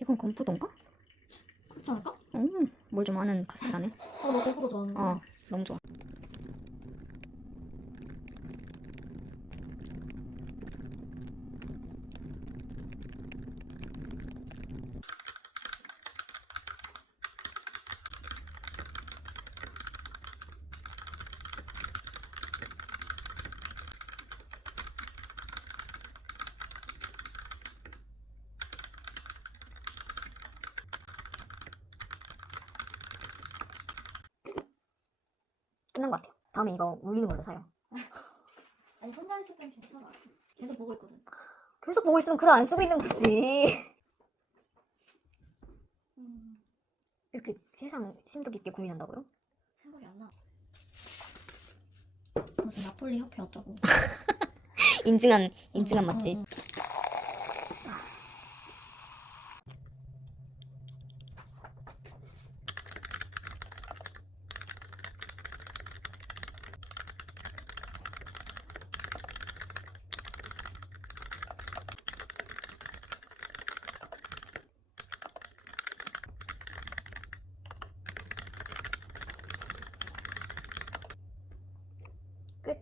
이건 건포도인가? 그렇지 않을까? 뭘 좀 아는 카스테라네. 너 건포도 좋아하는 너무 좋아. 끝난 것 같아요. 다음에 이거 울리는 걸로 사요. 아니 혼자 했을 땐 괜찮아. 계속 보고 있거든. 계속 보고 있으면 글 안 쓰고 있는 거지. 이렇게 세상 심도 깊게 고민한다고요? 생각이 안 나. 무슨 나폴리 협회 어쩌고. 인증한 맛집. 끝.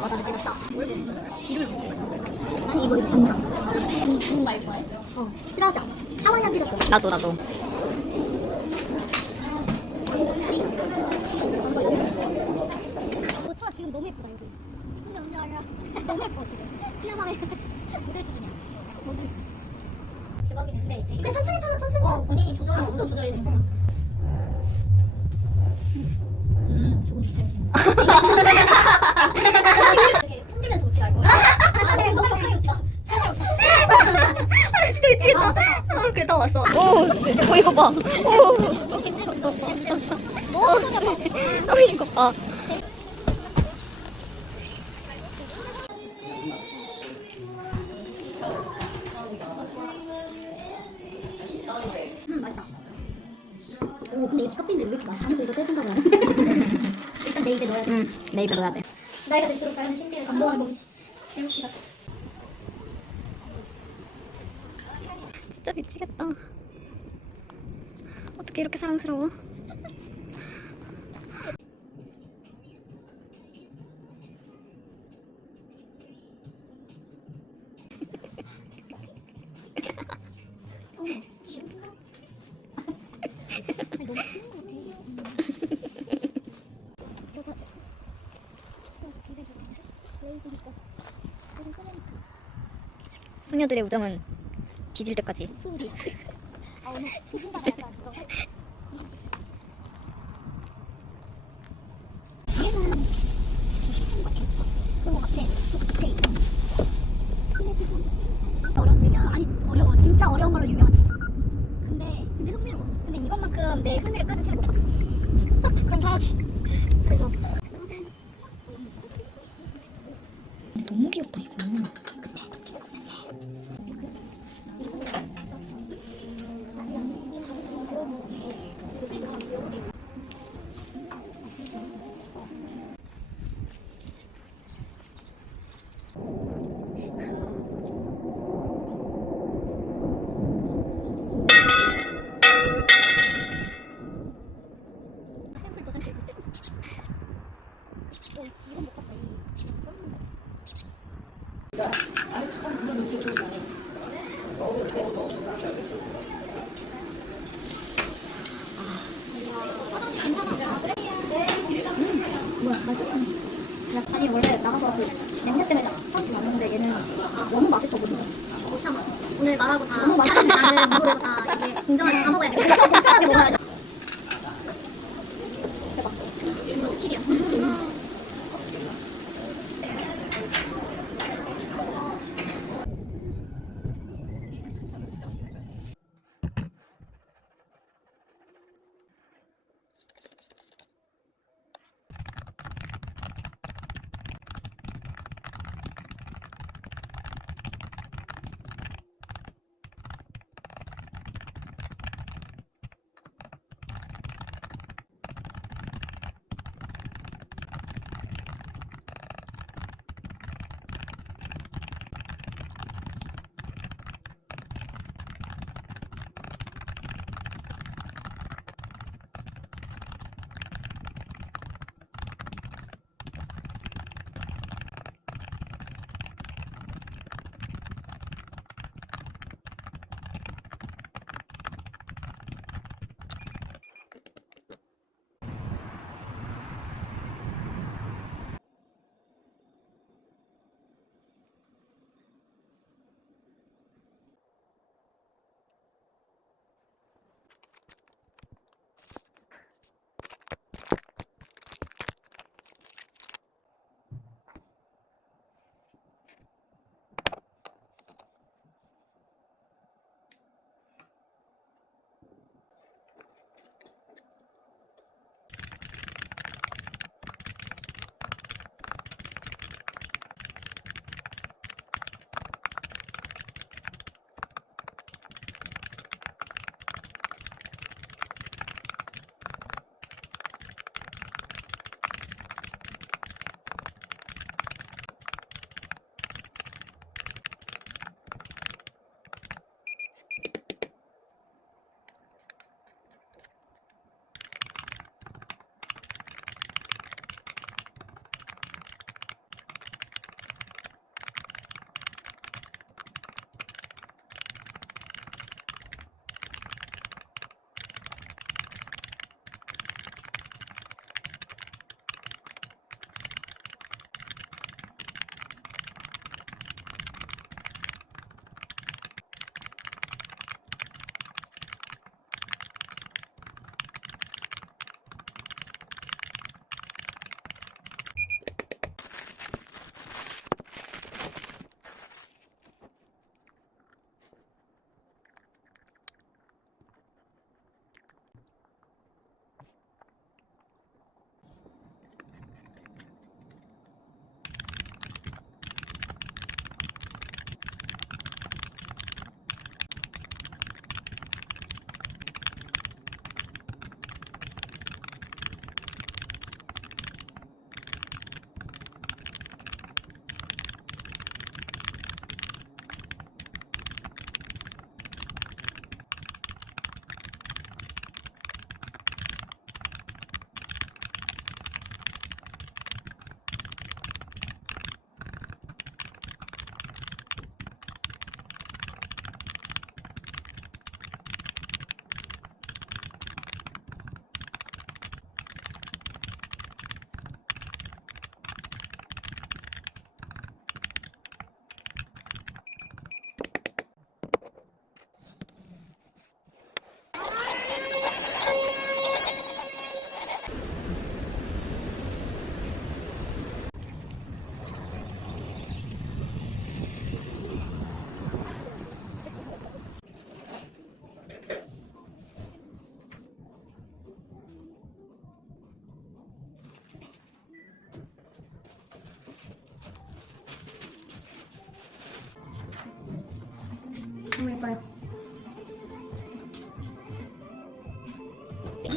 맞아, 느꼈어. 아니 이거 감자. 구운 말 좋아해? 싫어하지 않아. 하와이안 피자 좋아해. 나도. 차 지금 너무 예쁘다 여기. 예쁜 게 언제 아니야? 너무 예뻐 지금. 시야방에 모델 수준이야. 모델 수준. 대박이네. 근데 천천히 타면 천천히. 본인이 조절해서 속도 조절이 되는 거야. 조금 주차해. 이렇게 흔들면서 웃지 말고. 네, 너무 격하게 웃지 마. 살살 웃어. 진짜 미치겠다. 그래 나 왔어. 오 씨. 이거 봐. 오. 잼잼 웃어. 이거 봐. 맛있다. 오 근데 이거 커피인데 왜 이렇게 맛있지? 이거 뺄 생각을 안 해. 일단 내 입에 넣어야 돼. 내 입에 넣어야 돼. 나이가 들수록 자연의 신비를 감동하는 법이지. 배고프다. 진짜 미치겠다. 어떻게 이렇게 사랑스러워? 아니, 너무 쉬운 것 같아. 여자 되게 좋은데? 레이브니까 되게 꺼내니까 소녀들의 우정은 뒤질 때까지. 소울이 아 오늘 소금 받아야 거 얘는 시즌 같아 그런 거 같아 독스테이 근데 지금 어려운 책이야 아니 어려워 진짜 어려운 걸로 유명하대 근데 흥미로워 근데 이것만큼 내 흥미를 끄는 책을 못 봤어 그럼 사야지 그래서 너무 귀엽다 이거. 샘플도 샘플 이건 못 봤어 이 썼는데 뭐야 맛있다 아니 원래 나가서 그 냄새 때문에 사지 않는데 얘는 너무 맛있어 보이네 못 참아 오늘 말하고 다 너무 맛있는데 나는 이거로 다 이게 공정하게 다 먹어야 돼 공정하게 먹어야 돼 대박 이거 스킬이야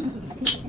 그러니까